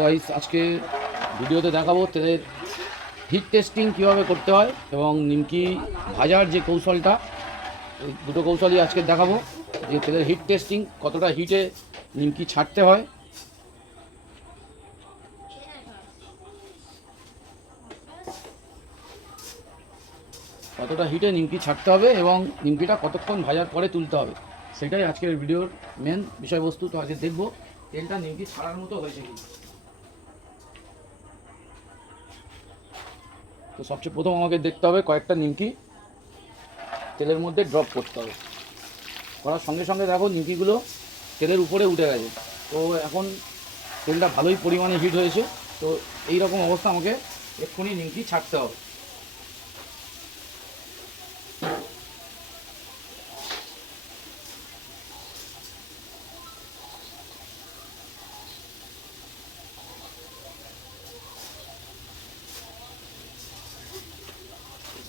Guys আজকে ভিডিওতে দেখাবো তাদের হিট টেস্টিং কীভাবে করতে হয় এবং নিমকি ভাজার যে কৌশলটা দুটো কৌশলই আজকে দেখাবো, যে তেলের হিট টেস্টিং কতটা হিটে নিমকি ছাড়তে হয়। কতটা হিটে নিমকি ছাড়তে হবে এবং নিমকিটা কতক্ষণ ভাজার পরে তুলতে হবে, সেটাই আজকের ভিডিওর মেন বিষয়বস্তু। তো আজকে দেখব তেলটা নিমকি ছাড়ার মতো হয়েছে কি তো সবচেয়ে প্রথম আমাকে দেখতে হবে কয়েকটা নিমকি তেলের মধ্যে ড্রপ করতে হবে। করার সঙ্গে সঙ্গে দেখো নিমকিগুলো তেলের উপরে উঠে গেছে। তো এখন তেলটা ভালোই পরিমাণে হিট হয়েছে। তো এই রকম অবস্থা আমাকে এক্ষুনি নিমকি ছাড়তে হবে।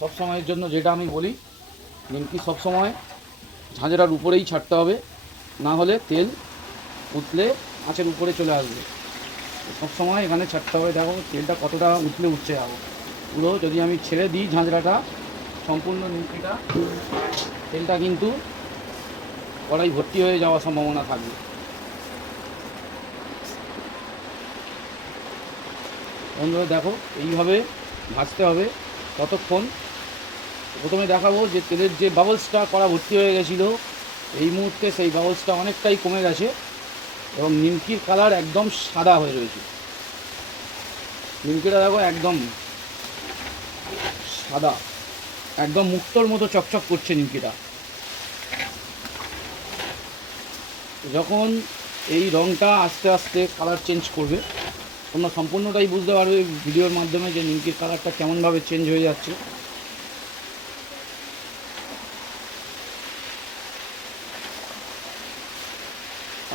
সব সময়ের জন্য যেটা আমি বলি, নিমকি সব সময় ঝাঁঝরার উপরেই ছাড়তে হবে, না হলে তেল উঠলে আঁচের উপরে চলে আসবে। সব সময় এখানে ছাড়তে হবে। দেখো, তেলটা কতটা উঠলে উঠছে যাব পুরো যদি আমি ছেড়ে দিই ঝাঁঝরাটা, সম্পূর্ণ নিমকিটা, তেলটা কিন্তু কড়াই ভর্তি হয়ে যাওয়ার সম্ভাবনা থাকবে। বন্ধুরা, দেখো, এইভাবে ভাজতে হবে। ততক্ষণ প্রথমে দেখাবো যে তেলের যে বাবলসটা করা ভর্তি হয়ে গেছিল, এই মুহূর্তে সেই বাবলসটা অনেকটাই কমে গেছে এবং নিমকির কালার একদম সাদা হয়ে রয়েছে। নিমকিটা দেখো একদম সাদা, একদম মুক্তর মতো চকচক করছে নিমকিটা। যখন এই রঙটা আস্তে আস্তে কালার চেঞ্জ করবে, তোমরা সম্পূর্ণটাই বুঝতে পারবে ভিডিওর মাধ্যমে যে নিমকির কালারটা কেমনভাবে চেঞ্জ হয়ে যাচ্ছে।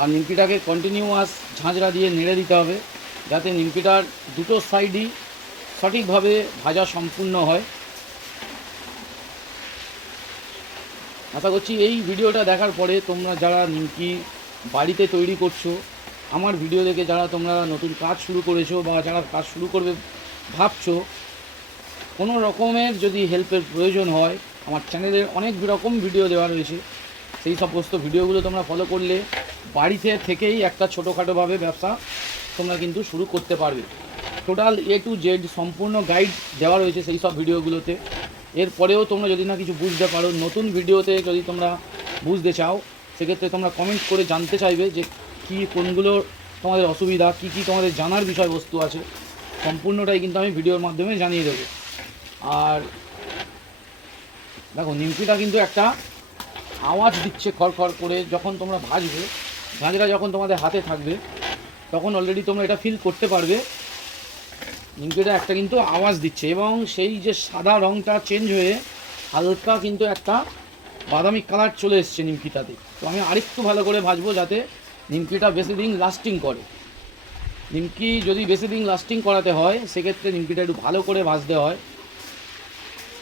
আর নিমকিটাকে কন্টিনিউয়াস ঝাঁঝরা দিয়ে নেড়ে দিতে হবে, যাতে নিমকিটার দুটো সাইডই সঠিকভাবে ভাজা সম্পূর্ণ হয়। আশা করছি এই ভিডিওটা দেখার পরে তোমরা যারা নিমকি বাড়িতে তৈরি করছ, আমার ভিডিও দেখে যারা তোমরা নতুন কাজ শুরু করেছ বা যারা কাজ শুরু করবে ভাবছ, কোনো রকমের যদি হেল্পের প্রয়োজন হয়, আমার চ্যানেলে অনেক রকম ভিডিও দেওয়া রয়েছে। সেই সমস্ত ভিডিওগুলো তোমরা ফলো করলে বাড়িতে থেকেই একটা ছোটোখাটোভাবে ব্যবসা তোমরা কিন্তু শুরু করতে পারবে। টোটাল এ টু জেড সম্পূর্ণ গাইড দেওয়া রয়েছে সেই সব ভিডিওগুলোতে। এরপরেও তোমরা যদি না কিছু বুঝতে পারো, নতুন ভিডিওতে যদি তোমরা বুঝতে চাও, সেক্ষেত্রে তোমরা কমেন্ট করে জানতে চাইবে যে কী, কোনগুলো তোমাদের অসুবিধা, কী কী তোমাদের জানার বিষয়বস্তু আছে, সম্পূর্ণটাই কিন্তু আমি ভিডিওর মাধ্যমে জানিয়ে দেবো। আর দেখো, নিমকিটা কিন্তু একটা আওয়াজ দিচ্ছে খড়খড় করে যখন তোমরা ভাজবে, ভাজরা যখন তোমাদের হাতে থাকবে, তখন অলরেডি তোমরা এটা ফিল করতে পারবে। নিমকিটা একটা কিন্তু আওয়াজ দিচ্ছে এবং সেই যে সাদা রঙটা চেঞ্জ হয়ে হালকা কিন্তু একটা বাদামি কালার চলে এসছে নিমকিটাতে। তো আমি আরেকটু ভালো করে ভাজবো যাতে নিমকিটা বেশি দিন লাস্টিং করে। নিমকি যদি বেশি দিন লাস্টিং করাতে হয়, সেক্ষেত্রে নিমকিটা একটু ভালো করে ভাজতে হয়।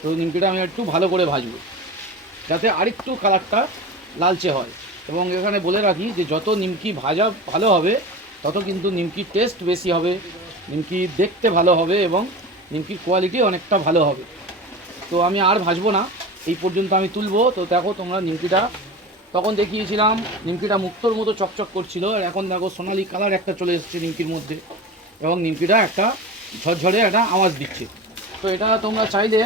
তো নিমকিটা আমি একটু ভালো করে ভাজবো। যাতে আরেকটু কালারটা লালচে হয়। এবং এখানে বলে রাখি যে যত নিমকি ভাজা ভালো হবে, তত কিন্তু নিমকির টেস্ট বেশি হবে, নিমকি দেখতে ভালো হবে এবং নিমকির কোয়ালিটি অনেকটা ভালো হবে। তো আমি আর ভাজবো না, এই পর্যন্ত আমি তুলবো। তো দেখো তোমরা নিমকিটা, তখন দেখিয়েছিলাম নিমকিটা মুক্তোর মতো চকচক করছিল, আর এখন দেখো সোনালি কালার একটা চলে এসেছে নিমকির মধ্যে। এবং নিমকিটা একটা ঝরঝরে একটা আওয়াজ দিচ্ছে। তো এটা তোমরা চাইলে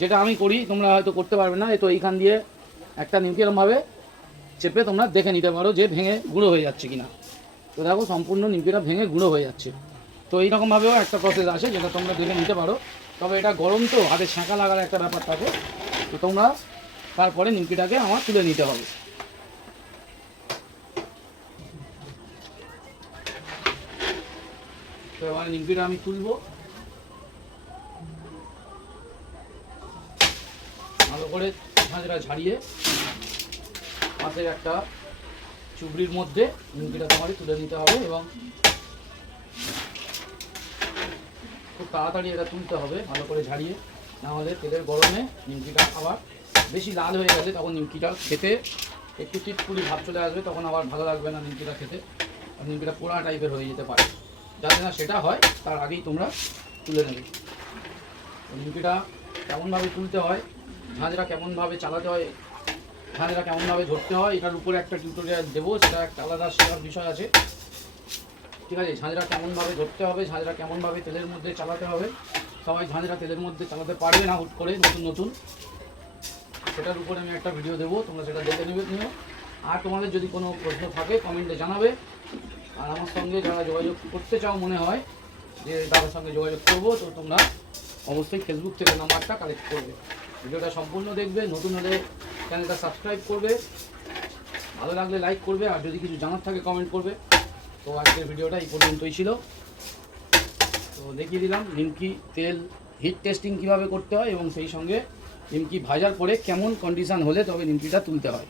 যেটা আমি করি, তোমরা হয়তো করতে পারবে না। তো এইখান দিয়ে একটা নিমকি এরমভাবে চেপে তোমরা দেখে নিতে পারো যে ভেঙে গুঁড়ো হয়ে যাচ্ছে কিনা। তো দেখো, সম্পূর্ণ নিমকিটা ভেঙে গুঁড়ো হয়ে যাচ্ছে। তো এইরকমভাবেও একটা প্রসেস আছে, যেটা তোমরা দেখে নিতে পারো। তবে এটা গরম তো, হাতে ছাঁকা লাগার একটা ব্যাপার থাকে। তো তোমরা তারপরে নিমকিটাকে আমার তুলে নিতে হবে। তো এবার নিমকিটা আমি তুলবো। করে ঝাঁঝরা ঝাড়িয়ে পাশে একটা চুবড়ির মধ্যে নিমকিটা তোমাকে তুলে নিতে হবে এবং খুব তাড়াতাড়ি এটা তুলতে হবে, ভালো করে ঝাড়িয়ে। না হলে তেলের গরমে নিমকিটা আবার বেশি লাল হয়ে গেছে তখন নিমকিটা খেতে একটু টিটপুরি ভাব চলে আসবে, তখন আবার ভালো লাগবে না নিমকিটা খেতে। আর নিমকিটা পোড়া টাইপের হয়ে যেতে পারে। যাতে না সেটা হয়, তার আগেই তোমরা তুলে নেবে। নিমকিটা কেমনভাবে তুলতে হয় ঝাঁঝরা কেমনভাবে চালাতে হয় ঝাঁঝরা কেমনভাবে ধরতে হয়, এটার উপরে একটা টিউটোরিয়াল দেবো, সেটা একটা আলাদা শেখার বিষয় আছে। ঠিক আছে ঝাঁঝরা কেমনভাবে ধরতে হবে ঝাঁঝরা কেমনভাবে তেলের মধ্যে চালাতে হবে, সবাই ঝাঁঝরা তেলের মধ্যে চালাতে পারবে না হুট করে, নতুন নতুন। সেটার উপরে আমি একটা ভিডিও দেবো, তোমরা সেটা দেখে নেবে, নিও। আর তোমাদের যদি কোনো প্রশ্ন থাকে কমেন্টে জানাবে। আর আমার সঙ্গে যারা যোগাযোগ করতে চাও, মনে হয় যে দাদার সঙ্গে যোগাযোগ করব, তো তোমরা অবশ্যই ফেসবুক থেকে নাম্বারটা কালেক্ট করবে। ভিডিওটা সম্পূর্ণ দেখবে, নতুন হলে চ্যানেলটা সাবস্ক্রাইব করবে, ভালো লাগলে লাইক করবে, আর যদি কিছু জানার থাকে কমেন্ট করবে। তো আজকের ভিডিওটা এই পর্যন্তই ছিল। তো দেখিয়ে দিলাম নিমকি তেল হিট টেস্টিং কীভাবে করতে হয় এবং সেই সঙ্গে নিমকি ভাজার পরে কেমন কন্ডিশান হলে তবে নিমকিটা তুলতে হয়।